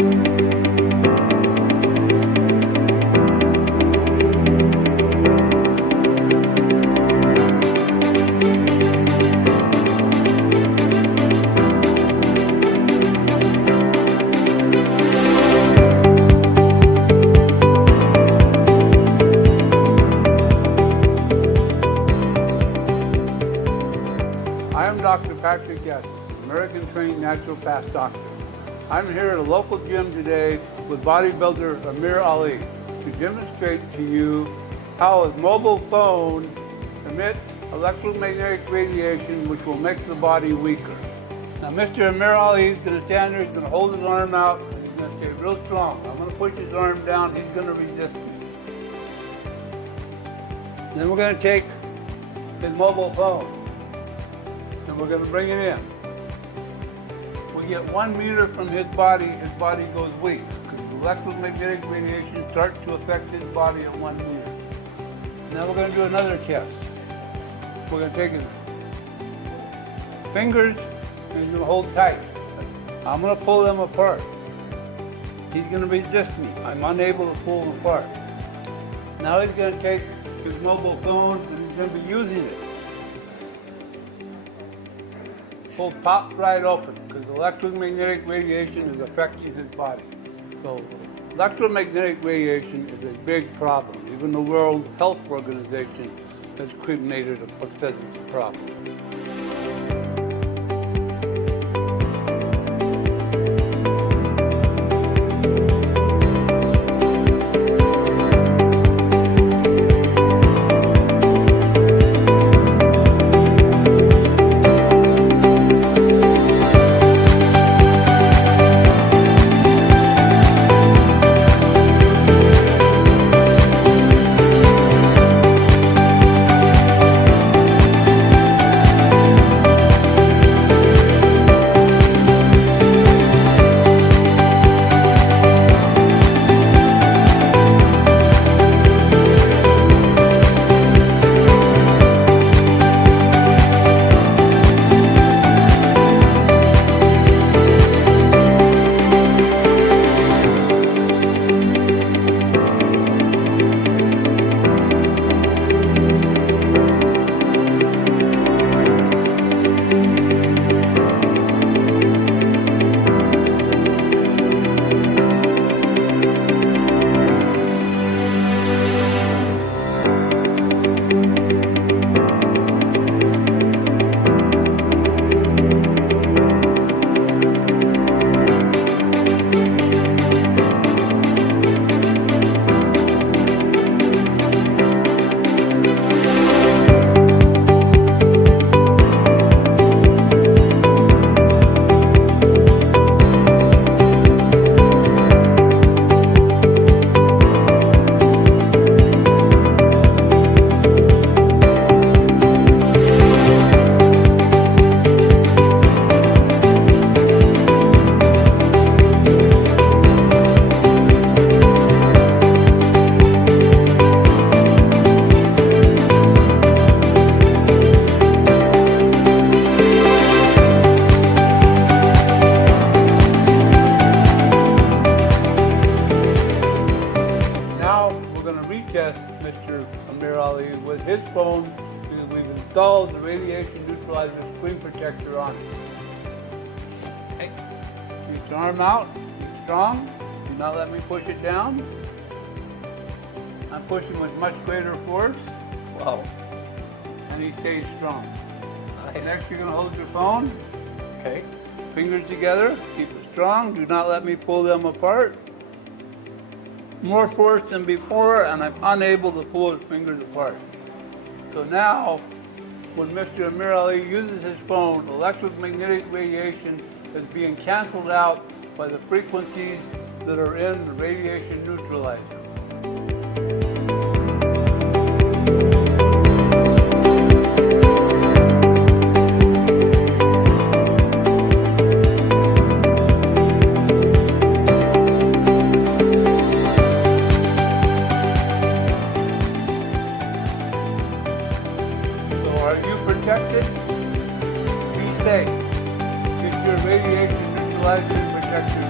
I'm Dr. Patrick Guest, American-trained naturopath doctor. I'm here at a local gym today with bodybuilder Amir Ali to demonstrate to you how a mobile phone emits electromagnetic radiation which will make the body weaker. Now Mr. Amir Ali is going to stand there, he's going to hold his arm out, and he's going to stay real strong. I'm going to push his arm down, he's going to resist me. Then we're going to take his mobile phone and we're going to bring it in. We get 1 meter from his body goes weak because electromagnetic radiation starts to affect his body at 1 meter. Now we're going to do another test. We're going to take his fingers and he's going to hold tight. I'm going to pull them apart. He's going to resist me. I'm unable to pull them apart. Now he's going to take his mobile phone and he's going to be using it. Pull pops right open because electromagnetic radiation is affecting his body. So electromagnetic radiation is a big problem. Even the World Health Organization has cremated it, says it's a problem. Mr. Amir Ali with his phone because we've installed the Radiation Neutralizer Screen Protector on it. Okay. Keep your arm out, keep strong. Do not let me push it down. I'm pushing with much greater force. Wow. And he stays strong. Nice. Next, you're going to hold your phone. Okay. Fingers together, keep it strong. Do not let me pull them apart. More force than before, and I'm unable to pull his fingers apart. So now, when Mr. Amir Ali uses his phone, electromagnetic radiation is being canceled out by the frequencies that are in the radiation neutralizer. Are you protected? Be safe. Get your radiation neutralizing protector